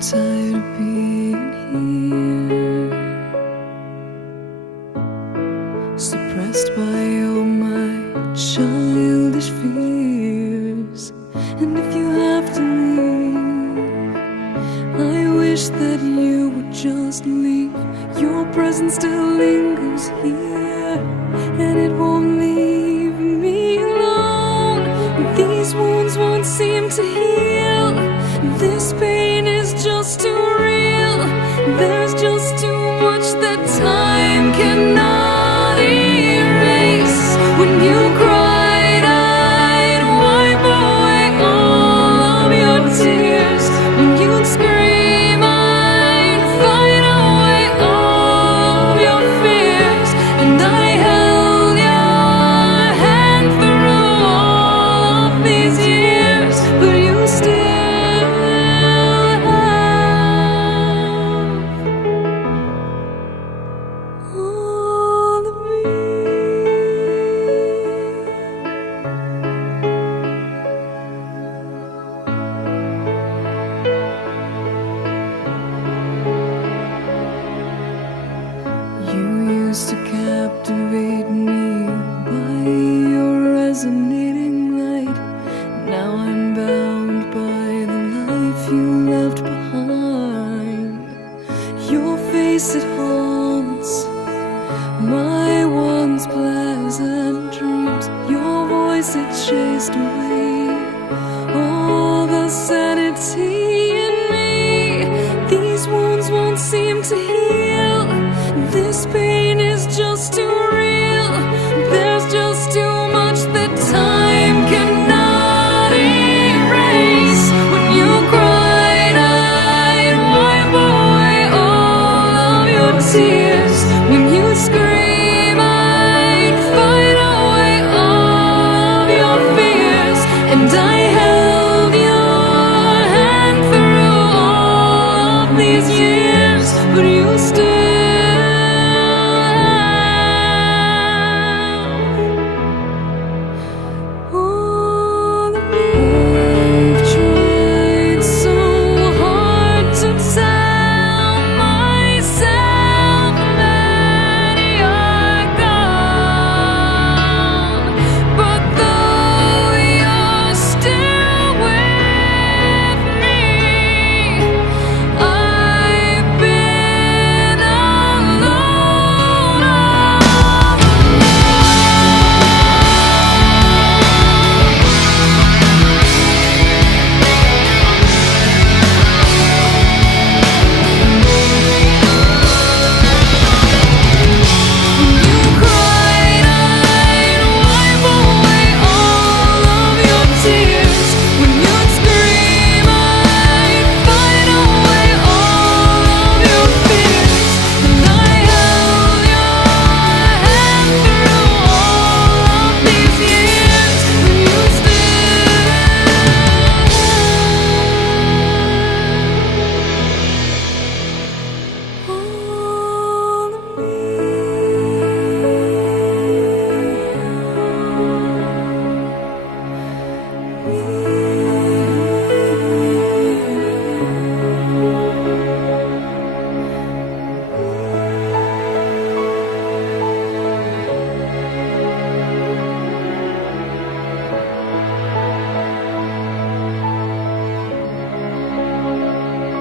tired of being here, suppressed by all my childish fears. And if you have to leave, I wish that you would just leave. Your presence still lingers here, and it won't leave me alone. These wounds won't seem to heal. This pain is just too real. There's just too much that time cannot erase. When you cried, I'd wipe away all of your tears. When you'd scream, I'd fight away all of your fears. And I held your hand through all of these years, but you still all of me. You used to captivate me by your resonating light. Now I'm bound by the life you left behind. Your face, it haunts my once pleasant dreams. Your voice, it chased away all the sanity in me. These wounds won't seem to heal. This pain is just too real. There's just too much that time cannot erase. When you cried, I'd wipe away all of your tears. When you scream, I'd fight away all of your fears. And I held your hand through all of these years, but you still